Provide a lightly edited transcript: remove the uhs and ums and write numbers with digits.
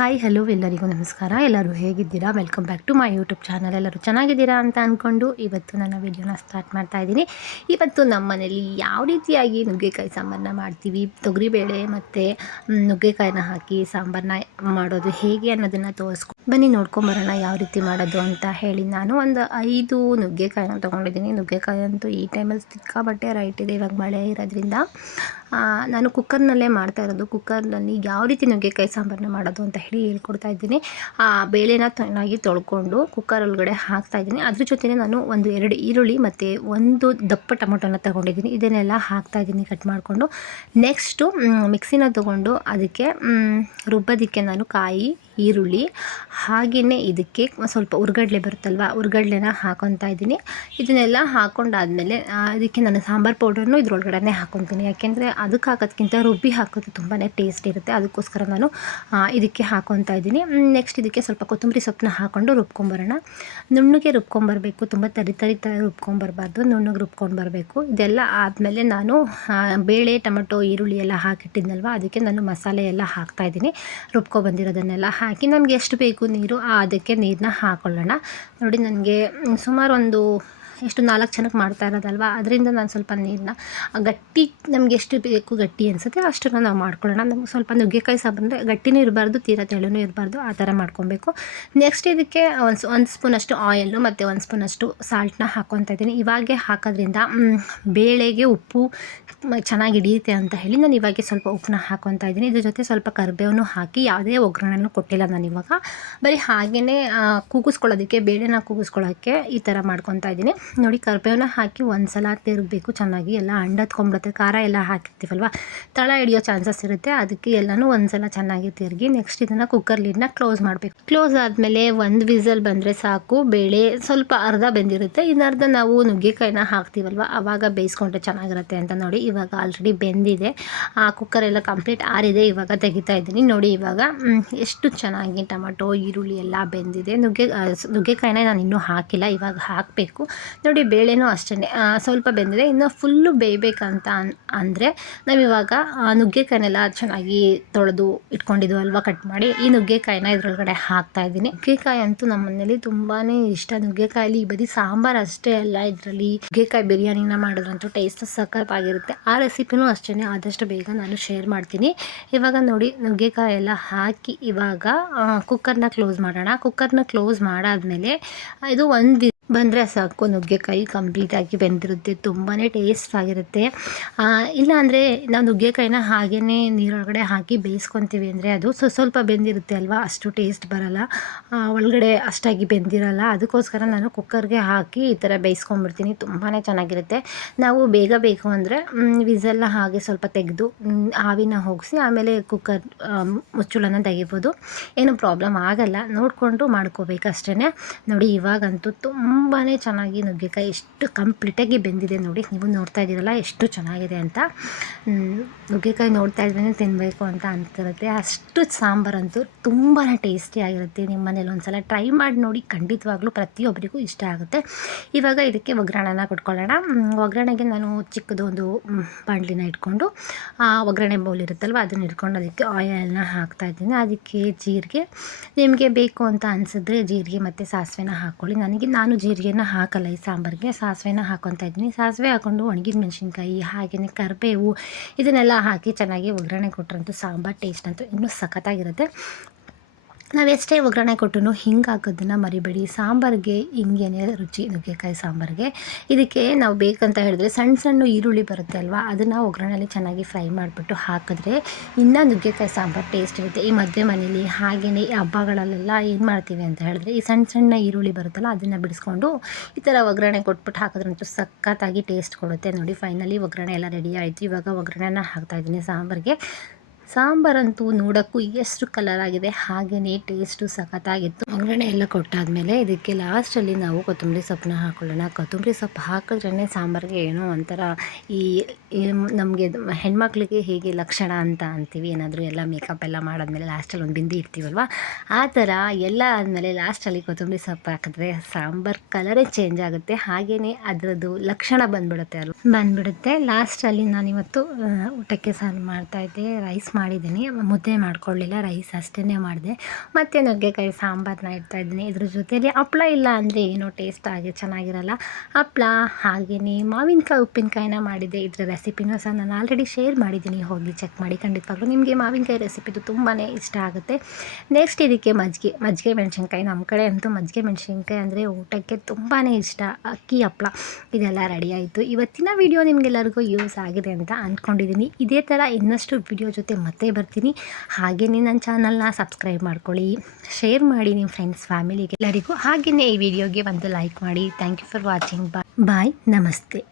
Hi hello ಎಲ್ಲರಿಗೂ ನಮಸ್ಕಾರ. ಎಲ್ಲರೂ ಹೇಗಿದ್ದೀರಾ? Welcome back to my YouTube channel. ಎಲ್ಲರೂ ಚೆನ್ನಾಗಿದ್ದೀರಾ ಅಂತ ಅಂದ್ಕೊಂಡು ಇವತ್ತು ನನ್ನ ವಿಡಿಯೋನ ಸ್ಟಾರ್ಟ್ ಮಾಡ್ತಾ ಇದ್ದೀನಿ. ಇವತ್ತು ನಮ್ಮ ಮನೇಲಿ ಯಾವ ರೀತಿಯಾಗಿ ನುಗ್ಗೆಕಾಯಿ ಸಾಂಬಾರನ್ನ ಮಾಡ್ತೀವಿ, ತೊಗರಿಬೇಳೆ ಮತ್ತು ನುಗ್ಗೆಕಾಯಿನ ಹಾಕಿ ಸಾಂಬಾರನ್ನ ಮಾಡೋದು ಹೇಗೆ ಅನ್ನೋದನ್ನು ಬನ್ನಿ ನೋಡ್ಕೊಂಬರೋಣ ಯಾವ ರೀತಿ ಮಾಡೋದು ಅಂತ ಹೇಳಿ. ನಾನು ಒಂದು 5 ನುಗ್ಗೆಕಾಯಿನ ತೊಗೊಂಡಿದ್ದೀನಿ. ನುಗ್ಗೆಕಾಯಿ ಅಂತೂ ಈ ಟೈಮಲ್ಲಿ ಸಿಕ್ಕಾಬಟ್ಟೆ ರೈಟ್ ಇದೆ. ಇವಾಗ ಮಳೆ ಇರೋದ್ರಿಂದ ನಾನು ಕುಕ್ಕರ್ನಲ್ಲೇ ಮಾಡ್ತಾ ಇರೋದು. ಕುಕ್ಕರ್ನಲ್ಲಿ ಯಾವ ರೀತಿ ನುಗ್ಗೆಕಾಯಿ ಸಾಂಬಾರನ್ನ ಮಾಡೋದು ಅಂತ ಹೇಳಿ ಹೇಳ್ಕೊಡ್ತಾ ಇದ್ದೀನಿ. ಬೇಳೆನ ಚೆನ್ನಾಗಿ ತೊಳ್ಕೊಂಡು ಕುಕ್ಕರ್ ಒಳಗಡೆ ಹಾಕ್ತಾಯಿದ್ದೀನಿ. ಅದ್ರ ಜೊತೆನೇ ನಾನು 2 ಈರುಳ್ಳಿ ಮತ್ತು 1 ದಪ್ಪ ಟೊಮೊಟೊನ ತೊಗೊಂಡಿದ್ದೀನಿ. ಇದನ್ನೆಲ್ಲ ಹಾಕ್ತಾಯಿದ್ದೀನಿ ಕಟ್ ಮಾಡಿಕೊಂಡು. ನೆಕ್ಸ್ಟು ಮಿಕ್ಸಿನ ತೊಗೊಂಡು ಅದಕ್ಕೆ ರುಬ್ಬೋದಕ್ಕೆ ನಾನು ಕಾಯಿ, ಈರುಳ್ಳಿ ಹಾಗೆಯೇ ಇದಕ್ಕೆ ಸ್ವಲ್ಪ ಹುರ್ಗಡ್ಲೆ ಬರುತ್ತಲ್ವ, ಹುರ್ಗಡ್ಲೆನ ಹಾಕೊತಾ ಇದ್ದೀನಿ. ಇದನ್ನೆಲ್ಲ ಹಾಕ್ಕೊಂಡಾದ್ಮೇಲೆ ಅದಕ್ಕೆ ನಾನು ಸಾಂಬಾರು ಪೌಡ್ರನ್ನು ಇದ್ರೊಳಗಡೆ ಹಾಕ್ಕೊತೀನಿ. ಯಾಕೆಂದರೆ ಅದಕ್ಕೆ ಹಾಕೋದ್ಕಿಂತ ರುಬ್ಬಿ ಹಾಕೋದು ತುಂಬಾ ಟೇಸ್ಟ್ ಇರುತ್ತೆ. ಅದಕ್ಕೋಸ್ಕರ ನಾನು ಇದಕ್ಕೆ ಹಾಕ್ಕೊತಾ ಇದ್ದೀನಿ. ನೆಕ್ಸ್ಟ್ ಇದಕ್ಕೆ ಸ್ವಲ್ಪ ಕೊತ್ತಂಬರಿ ಸೊಪ್ಪನ್ನ ಹಾಕ್ಕೊಂಡು ರುಬ್ಕೊಂಬರೋಣ. ನುಣ್ಣಗೆ ರುಬ್ಕೊಂಬರಬೇಕು, ತುಂಬ ತರಿ ರುಬ್ಕೊಂಬರಬಾರ್ದು, ನುಣ್ಣಗೆ ರುಬ್ಕೊಂಡು ಬರಬೇಕು. ಇದೆಲ್ಲ ಆದಮೇಲೆ ನಾನು ಬೇಳೆ, ಟೊಮೊಟೊ, ಈರುಳ್ಳಿ ಎಲ್ಲ ಹಾಕಿಟ್ಟಿದ್ನಲ್ವ, ಅದಕ್ಕೆ ನಾನು ಮಸಾಲೆ ಎಲ್ಲ ಹಾಕ್ತಾಯಿದ್ದೀನಿ. ಬಂದಿರೋದನ್ನೆಲ್ಲ ಹಾಕಿ ನಮಗೆ ಎಷ್ಟು ಬೇಕು ನೀರು ಅದಕ್ಕೆ ನೀರನ್ನ ಹಾಕ್ಕೊಳ್ಳೋಣ. ನೋಡಿ, ನನಗೆ ಸುಮಾರು ಎಷ್ಟು 4 ಜನಕ್ಕೆ ಮಾಡ್ತಾ ಇರೋದಲ್ವ, ಅದರಿಂದ ನಾನು ಸ್ವಲ್ಪ ನೀರನ್ನ ಗಟ್ಟಿ, ನಮಗೆ ಎಷ್ಟು ಬೇಕು ಗಟ್ಟಿ ಅನಿಸುತ್ತೆ ಅಷ್ಟನ್ನು ನಾವು ಮಾಡ್ಕೊಳ್ಳೋಣ. ನಮ್ಗೆ ಸ್ವಲ್ಪ ನುಗ್ಗೆಕಾಯಿ ಸಾಂಬಾರು ಅಂದರೆ ಗಟ್ಟಿನೂ ಇರಬಾರ್ದು, ತೀರಾ ತೆಳುನೂ ಇರಬಾರ್ದು, ಆ ಥರ ಮಾಡ್ಕೊಬೇಕು. ನೆಕ್ಸ್ಟ್ ಇದಕ್ಕೆ ಒಂದು ಸ್ಪೂನಷ್ಟು ಆಯಿಲು ಮತ್ತು 1 ಸ್ಪೂನಷ್ಟು ಸಾಲ್ಟನ್ನ ಹಾಕ್ಕೊತಾ ಇದ್ದೀನಿ. ಇವಾಗೆ ಹಾಕೋದ್ರಿಂದ ಬೇಳೆಗೆ ಉಪ್ಪು ಚೆನ್ನಾಗಿ ಹಿಡಿಯುತ್ತೆ ಅಂತ ಹೇಳಿ ನಾನು ಇವಾಗೆ ಸ್ವಲ್ಪ ಉಪ್ಪನ್ನ ಹಾಕ್ಕೊತಾ ಇದ್ದೀನಿ. ಇದ್ರ ಜೊತೆ ಸ್ವಲ್ಪ ಕರಿಬೇವನ್ನು ಹಾಕಿ, ಯಾವುದೇ ಒಗ್ಗರಣೆನೂ ಕೊಟ್ಟಿಲ್ಲ ನಾನು ಇವಾಗ, ಬರೀ ಹಾಗೆಯೇ ಕೂಗಿಸ್ಕೊಳ್ಳೋದಕ್ಕೆ, ಬೇಳೆನ ಕೂಗಿಸ್ಕೊಳ್ಳೋಕ್ಕೆ ಈ ಥರ ಮಾಡ್ಕೊತಾ ಇದ್ದೀನಿ. ನೋಡಿ, ಕರಿಬೇವನ್ನ ಹಾಕಿ ಒಂದು ಸಲ ತಿರುಗಬೇಕು ಚೆನ್ನಾಗಿ. ಎಲ್ಲ ಹಂಡತ್ಕೊಂಡ್ಬಿಡುತ್ತೆ, ಖಾರ ಎಲ್ಲ ಹಾಕಿರ್ತೀವಲ್ವ, ತಳ ಹಿಡಿಯೋ ಚಾನ್ಸಸ್ ಇರುತ್ತೆ. ಅದಕ್ಕೆ ಎಲ್ಲನೂ ಒಂದು ಸಲ ಚೆನ್ನಾಗಿ ತಿರುಗಿ ನೆಕ್ಸ್ಟ್ ಇದನ್ನು ಕುಕ್ಕರ್ ಲಿಡ್ನ ಕ್ಲೋಸ್ ಮಾಡಬೇಕು. ಕ್ಲೋಸ್ ಆದಮೇಲೆ 1 ವಿಸಲ್ ಬಂದರೆ ಸಾಕು. ಬೇಳೆ ಸ್ವಲ್ಪ ಅರ್ಧ ಬೆಂದಿರುತ್ತೆ, ಇನ್ನರ್ಧ ನಾವು ನುಗ್ಗೆಕಾಯಿನ ಹಾಕ್ತೀವಲ್ವ ಆವಾಗ ಬೇಯಿಸ್ಕೊಂಡ್ರೆ ಚೆನ್ನಾಗಿರುತ್ತೆ ಅಂತ. ನೋಡಿ, ಇವಾಗ ಆಲ್ರೆಡಿ ಬೆಂದಿದೆ, ಆ ಕುಕ್ಕರ್ ಎಲ್ಲ ಕಂಪ್ಲೀಟ್ ಆರಿದೆ. ಇವಾಗ ತೆಗಿತಾ ಇದ್ದೀನಿ. ನೋಡಿ, ಇವಾಗ ಎಷ್ಟು ಚೆನ್ನಾಗಿ ಟೊಮೊಟೊ, ಈರುಳ್ಳಿ ಎಲ್ಲ ಬೆಂದಿದೆ. ನುಗ್ಗೆಕಾಯಿನ ನಾನು ಇನ್ನೂ ಹಾಕಿಲ್ಲ, ಇವಾಗ ಹಾಕಬೇಕು. ನೋಡಿ, ಬೇಳೆನೂ ಅಷ್ಟೇ ಸ್ವಲ್ಪ ಬೆಂದಿದೆ. ಇನ್ನು ಫುಲ್ಲು ಬೇಯಬೇಕಂತ ಅಂದರೆ ನಾವಿವಾಗ ನುಗ್ಗೆಕಾಯಿನೆಲ್ಲ ಚೆನ್ನಾಗಿ ತೊಳೆದು ಇಟ್ಕೊಂಡಿದ್ದು ಅಲ್ವಾ, ಕಟ್ ಮಾಡಿ ಈ ನುಗ್ಗೆಕಾಯಿನ ಇದ್ರೊಳಗಡೆ ಹಾಕ್ತಾಯಿದ್ದೀನಿ. ನುಗ್ಗೆಕಾಯಿ ಅಂತೂ ನಮ್ಮ ಮನೇಲಿ ತುಂಬಾ ಇಷ್ಟ. ನುಗ್ಗೆಕಾಯಲ್ಲಿ ಬರೀ ಸಾಂಬಾರು ಅಷ್ಟೇ ಅಲ್ಲ, ಇದರಲ್ಲಿ ನುಗ್ಗೆಕಾಯಿ ಬಿರಿಯಾನಿನ ಮಾಡಿದ್ರಂತೂ ಟೇಸ್ಟ್ ಸಖತ್ತಾಗಿರುತ್ತೆ. ಆ ರೆಸಿಪಿನೂ ಅಷ್ಟೇ, ಆದಷ್ಟು ಬೇಗ ನಾನು ಶೇರ್ ಮಾಡ್ತೀನಿ. ಇವಾಗ ನೋಡಿ, ನುಗ್ಗೆಕಾಯಿ ಎಲ್ಲ ಹಾಕಿ ಇವಾಗ ಕುಕ್ಕರ್ನ ಕ್ಲೋಸ್ ಮಾಡೋಣ. ಕುಕ್ಕರ್ನ ಕ್ಲೋಸ್ ಮಾಡಾದಮೇಲೆ ಇದು ಬಂದರೆ ಸಾಕು, ನುಗ್ಗೆಕಾಯಿ ಕಂಪ್ಲೀಟಾಗಿ ಬೆಂದಿರುತ್ತೆ, ತುಂಬಾ ಟೇಸ್ಟ್ ಆಗಿರುತ್ತೆ. ಇಲ್ಲಾಂದರೆ ನಾವು ನುಗ್ಗೆಕಾಯಿನ ಹಾಗೇ ನೀರೊಳಗಡೆ ಹಾಕಿ ಬೇಯಿಸ್ಕೊತೀವಿ ಅಂದರೆ ಅದು ಸ್ವಲ್ಪ ಬೆಂದಿರುತ್ತೆ ಅಲ್ವಾ, ಅಷ್ಟು ಟೇಸ್ಟ್ ಬರೋಲ್ಲ, ಒಳಗಡೆ ಅಷ್ಟಾಗಿ ಬೆಂದಿರಲ್ಲ. ಅದಕ್ಕೋಸ್ಕರ ನಾನು ಕುಕ್ಕರ್ಗೆ ಹಾಕಿ ಈ ಥರ ಬೇಯಿಸ್ಕೊಂಬಿಡ್ತೀನಿ, ತುಂಬಾ ಚೆನ್ನಾಗಿರುತ್ತೆ. ನಾವು ಬೇಗ ಬೇಕು ಅಂದರೆ ವಿಸಲ್ನ ಹಾಗೆ ಸ್ವಲ್ಪ ತೆಗೆದು ಆವಿನ ಹೋಗಿಸಿ ಆಮೇಲೆ ಕುಕ್ಕರ್ ಮುಚ್ಚಳನ ತೆಗಿಬೋದು, ಏನು ಪ್ರಾಬ್ಲಮ್ ಆಗಲ್ಲ. ನೋಡಿಕೊಂಡು ಮಾಡ್ಕೋಬೇಕು ಅಷ್ಟೇ. ನೋಡಿ, ಇವಾಗಂತೂ ತುಂಬಾ ಚೆನ್ನಾಗಿ ನುಗ್ಗೆಕಾಯಿ ಎಷ್ಟು ಕಂಪ್ಲೀಟಾಗಿ ಬೆಂದಿದೆ. ನೋಡಿ, ನೀವು ನೋಡ್ತಾ ಇದ್ದೀರಲ್ಲ ಎಷ್ಟು ಚೆನ್ನಾಗಿದೆ ಅಂತ. ನುಗ್ಗೆಕಾಯಿ ನೋಡ್ತಾ ಇದ್ರೇ ತಿನ್ನಬೇಕು ಅಂತ ಅನ್ತಿರುತ್ತೆ, ಅಷ್ಟು ಸಾಂಬಾರಂತೂ ತುಂಬಾ ಟೇಸ್ಟಿಯಾಗಿರುತ್ತೆ. ನಿಮ್ಮ ಮನೇಲಿ ಒಂದು ಸಲ ಟ್ರೈ ಮಾಡಿ ನೋಡಿ, ಖಂಡಿತವಾಗ್ಲೂ ಪ್ರತಿಯೊಬ್ಬರಿಗೂ ಇಷ್ಟ ಆಗುತ್ತೆ. ಇವಾಗ ಇದಕ್ಕೆ ಒಗ್ಗರಣೆನ ಕೊಟ್ಕೊಳ್ಳೋಣ. ಒಗ್ಗರಣೆಗೆ ನಾನು ಚಿಕ್ಕದು ಒಂದು ಬಾಣಲಿನ ಇಟ್ಕೊಂಡು ಒಗ್ಗರಣೆ ಬೌಲ್ ಇರುತ್ತಲ್ವ ಅದನ್ನು ಇಟ್ಕೊಂಡು ಅದಕ್ಕೆ ಆಯಿಲ್ನ ಹಾಕ್ತಾಯಿದ್ದೀನಿ. ಅದಕ್ಕೆ ಜೀರಿಗೆ, ನಿಮಗೆ ಬೇಕು ಅಂತ ಅನಿಸಿದ್ರೆ ಜೀರಿಗೆ ಮತ್ತು ಸಾಸಿವೆನ ಹಾಕ್ಕೊಳ್ಳಿ. ನಾನು ಜೀರಿಗೆನ ಹಾಕಲ್ಲ ಈ ಸಾಂಬಾರಿಗೆ, ಸಾಸಿವೆನ ಹಾಕ್ಕೊತಾ ಇದ್ದೀನಿ. ಸಾಸಿವೆ ಹಾಕ್ಕೊಂಡು ಒಣಗಿದ ಮೆಣಸಿನ್ಕಾಯಿ ಹಾಗೆಯೇ ಕರಿಬೇವು ಇದನ್ನೆಲ್ಲ ಹಾಕಿ ಚೆನ್ನಾಗಿ ಒಗ್ಗರಣೆ ಕೊಟ್ಟರಂತೂ ಸಾಂಬಾರು ಟೇಸ್ಟ್ ಅಂತೂ ಇನ್ನೂ ಸಖತ್ತಾಗಿರುತ್ತೆ. ನಾವು ಎಷ್ಟೇ ಒಗ್ಗರಣೆ ಕೊಟ್ಟರು ಹಿಂಗೆ ಹಾಕೋದನ್ನು ಮರಿಬೇಡಿ. ಸಾಂಬಾರಿಗೆ ಹಿಂಗೇನೆ ರುಚಿ, ನುಗ್ಗೆಕಾಯಿ ಸಾಂಬಾರಿಗೆ. ಇದಕ್ಕೆ ನಾವು ಬೇಕಂತ ಹೇಳಿದ್ರೆ ಸಣ್ಣ ಈರುಳ್ಳಿ ಬರುತ್ತೆ ಅಲ್ವಾ, ಅದನ್ನು ಒಗ್ಗರಣೆಯಲ್ಲಿ ಚೆನ್ನಾಗಿ ಫ್ರೈ ಮಾಡಿಬಿಟ್ಟು ಹಾಕಿದ್ರೆ ಇನ್ನೂ ನುಗ್ಗೆಕಾಯಿ ಸಾಂಬಾರು ಟೇಸ್ಟ್ ಇರುತ್ತೆ. ಈ ಮದುವೆ ಮನೇಲಿ ಹಾಗೆಯೇ ಈ ಹಬ್ಬಗಳಲ್ಲೆಲ್ಲ ಏನು ಮಾಡ್ತೀವಿ ಅಂತ ಹೇಳಿದ್ರೆ ಈ ಸಣ್ಣ ಈರುಳ್ಳಿ ಬರುತ್ತಲ್ಲ ಅದನ್ನು ಬಿಡಿಸ್ಕೊಂಡು ಈ ಥರ ಒಗ್ಗರಣೆ ಕೊಟ್ಬಿಟ್ಟು ಹಾಕಿದ್ರಂತೂ ಸಖತ್ತಾಗಿ ಟೇಸ್ಟ್ ಕೊಡುತ್ತೆ. ನೋಡಿ, ಫೈನಲಿ ಒಗ್ಗರಣೆ ಎಲ್ಲ ರೆಡಿ ಆಯಿತು. ಇವಾಗ ಒಗ್ಗರಣೆನ ಹಾಕ್ತಾಯಿದ್ದೀನಿ ಸಾಂಬಾರಿಗೆ. ಸಾಂಬಾರಂತೂ ನೋಡೋಕ್ಕೂ ಎಷ್ಟು ಕಲರ್ ಆಗಿದೆ, ಹಾಗೆಯೇ ಟೇಸ್ಟು ಸಖತ್ತಾಗಿತ್ತು. ಒಗ್ಗರಣೆ ಎಲ್ಲ ಕೊಟ್ಟಾದಮೇಲೆ ಇದಕ್ಕೆ ಲಾಸ್ಟಲ್ಲಿ ನಾವು ಕೊತ್ತಂಬರಿ ಸೊಪ್ಪನ್ನ ಹಾಕ್ಕೊಳ್ಳೋಣ. ಕೊತ್ತಂಬರಿ ಸೊಪ್ಪು ಹಾಕಿದ್ರೇ ಸಾಂಬಾರಿಗೆ ಏನೋ ಒಂಥರ ಈ ನಮಗೆ ಹೆಣ್ಮಕ್ಳಿಗೆ ಹೇಗೆ ಲಕ್ಷಣ ಅಂತ ಅಂತೀವಿ, ಏನಾದರೂ ಎಲ್ಲ ಮೇಕಪ್ ಎಲ್ಲ ಮಾಡಾದ್ಮೇಲೆ ಲಾಸ್ಟಲ್ಲಿ ಒಂದು ಬಿಂದಿ ಇರ್ತೀವಲ್ವ, ಆ ಥರ ಎಲ್ಲ ಆದಮೇಲೆ ಲಾಸ್ಟಲ್ಲಿ ಕೊತ್ತಂಬರಿ ಸೊಪ್ಪು ಹಾಕಿದ್ರೆ ಸಾಂಬಾರು ಕಲರೇ ಚೇಂಜ್ ಆಗುತ್ತೆ, ಹಾಗೆಯೇ ಅದರದ್ದು ಲಕ್ಷಣ ಬಂದ್ಬಿಡುತ್ತೆ. ಲಾಸ್ಟಲ್ಲಿ ನಾನಿವತ್ತು ಊಟಕ್ಕೆ ಸಾರು ಮಾಡ್ತಾಯಿದ್ದೆ, ರೈಸ್ ಮಾಡಿದ್ದೀನಿ, ಮುದ್ದೆ ಮಾಡ್ಕೊಳ್ಳಿಲ್ಲ, ರೈಸ್ ಅಷ್ಟೇ ಮಾಡಿದೆ. ಮತ್ತು ನುಗ್ಗೆಕಾಯಿ ಸಾಂಬಾರನ್ನ ಇಡ್ತಾಯಿದ್ದೀನಿ. ಇದ್ರ ಜೊತೆಯಲ್ಲಿ ಹಪ್ಳ ಇಲ್ಲ ಅಂದರೆ ಏನೋ ಟೇಸ್ಟ್ ಆಗಿ ಚೆನ್ನಾಗಿರಲ್ಲ. ಹಪ್ಳ ಹಾಗೆಯೇ ಮಾವಿನಕಾಯಿ ಉಪ್ಪಿನಕಾಯಿನ ಮಾಡಿದ್ದೆ. ಇದರ ರೆಸಿಪಿನೂ ಸಹ ನಾನು ಆಲ್ರೆಡಿ ಶೇರ್ ಮಾಡಿದ್ದೀನಿ, ಹೋಗಿ ಚೆಕ್ ಮಾಡಿ. ಖಂಡಿತವಾಗ್ಲೂ ನಿಮಗೆ ಮಾವಿನಕಾಯಿ ರೆಸಿಪಿದು ತುಂಬಾ ಇಷ್ಟ ಆಗುತ್ತೆ. ನೆಕ್ಸ್ಟ್ ಇದಕ್ಕೆ ಮಜ್ಜಿಗೆ ಮೆಣಸಿನ್ಕಾಯಿ. ನಮ್ಮ ಕಡೆ ಅಂತೂ ಮಜ್ಜಿಗೆ ಮೆಣಸಿನ್ಕಾಯಿ ಅಂದರೆ ಊಟಕ್ಕೆ ತುಂಬಾ ಇಷ್ಟ. ಅಕ್ಕಿ ಹಪ್ಳ ಇದೆಲ್ಲ ರೆಡಿ ಆಯಿತು. ಇವತ್ತಿನ ವಿಡಿಯೋ ನಿಮಗೆಲ್ಲರಿಗೂ ಯೂಸ್ ಆಗಿದೆ ಅಂತ ಅಂದ್ಕೊಂಡಿದ್ದೀನಿ. ಇದೇ ಥರ ಇನ್ನಷ್ಟು ವಿಡಿಯೋ ಜೊತೆ ಮತ್ತೆ ಬರ್ತೀನಿ. ಹಾಗೆಯೇ ನನ್ನ ಚಾನಲ್ನ ಸಬ್ಸ್ಕ್ರೈಬ್ ಮಾಡ್ಕೊಳ್ಳಿ, ಶೇರ್ ಮಾಡಿ ನಿಮ್ಮ ಫ್ರೆಂಡ್ಸ್ ಫ್ಯಾಮಿಲಿಗೆ ಎಲ್ಲರಿಗೂ. ಹಾಗೆಯೇ ಈ ವಿಡಿಯೋಗೆ ಒಂದು ಲೈಕ್ ಮಾಡಿ. Thank you for watching. Bye, ನಮಸ್ತೆ.